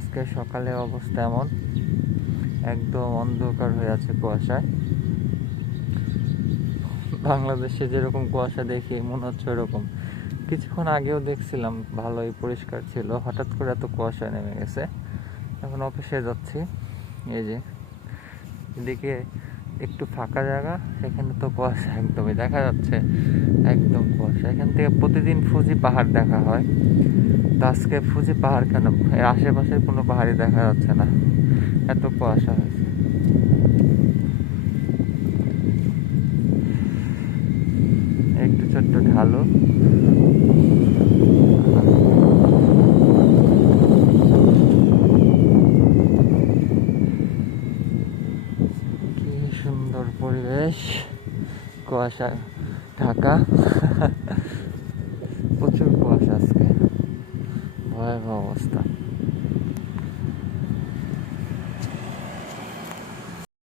আজকে সকালে অবস্থা এমন, একদম অন্ধকার হয়ে আছে কুয়াশায়। বাংলাদেশে যেরকম কুয়াশা দেখি মনে হচ্ছে ওরকম। কিছুক্ষণ আগেও দেখছিলাম ভালোই পরিষ্কার ছিল, হঠাৎ করে এত কুয়াশা নেমে গেছে। এখন অফিসে যাচ্ছি, এই যে এদিকে একটু ফাঁকা জায়গা, সেখানে তো কুয়াশা একদমই দেখা যাচ্ছে, একদম কুয়াশা। এখান থেকে প্রতিদিন ফুজি পাহাড় দেখা হয়, তো আজকে ফুজি পাহাড় কেন, এর আশেপাশে কোনো পাহাড়ই দেখা যাচ্ছে না, এত কুয়াশা হয়েছে। একটু ছোট্ট ঢালু, কি সুন্দর পরিবেশ, কুয়াশা ঢাকা। প্রচুর কুয়াশা আজকে, ভয়াবহ অবস্থা।